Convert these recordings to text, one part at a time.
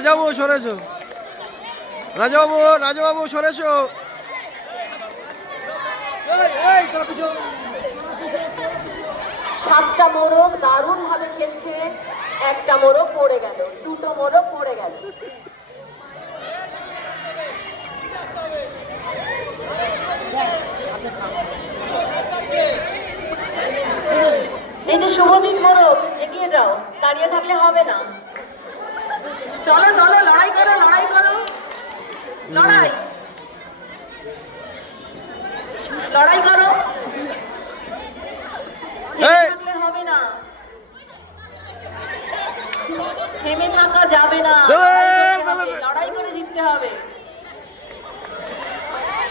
রাজাবাবু সরেছো, রাজাবাবু সরেছো। সাতটা মোরগ দারুণ ভাবে খেলছে, একটা মোরগ পড়ে গেল, দুটো মোরগ পড়ে গেল। এই যে শুভজিৎ মোরগ, এগিয়ে যাও, দাঁড়িয়ে থাকলে হবে না। চলো চলো, লড়াই করো, লড়াই করো, লড়াই লড়াই করো, থাকলে হবে না, থেমে থাকা যাবে না, লড়াই করে জিততে হবে।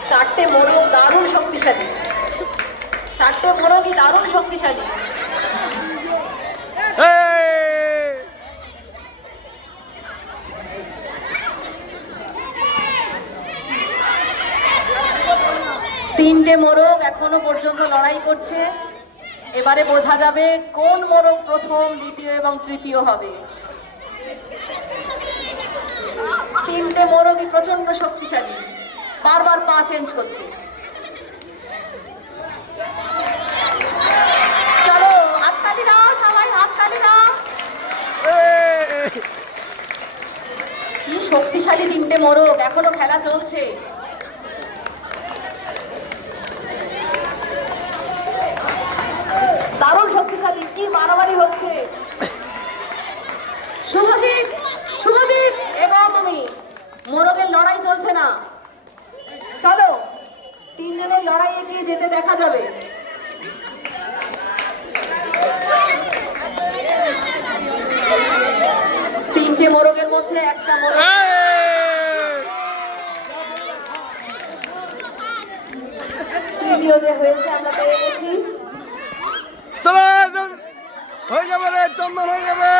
চারটে মোরগ দারুণ শক্তিশালী, চারটে মোরগই দারুণ শক্তিশালী। তিনটে মোরগ এখনো পর্যন্ত লড়াই করছে। এবারে বোঝা যাবে কোন মোরগ প্রথম, দ্বিতীয় এবং তৃতীয় হবে। তিনটে মোরগই প্রচন্ড শক্তিশালী, বারবার পা চেঞ্জ করছে। চলো হাততালি দাও, সবাই হাততালি দাও। কি শক্তিশালী তিনটে মোরগ, এখনো খেলা চলছে। দারুণ শক্তিশালী, কি মারামারি হচ্ছে। শুভজিৎ, শুভজিৎ এগো তুমি, মোরগের লড়াই চলছে না। চলো, তিনজনের লড়াই এগিয়ে যেতে দেখা যাবে। তিনটে মোরগের মধ্যে একটা মোরগ তৃতীয় যে হয়েছে আমরা পেয়ে গেছি। হয়ে যাবে রে, চন্দন হয়ে যাবে।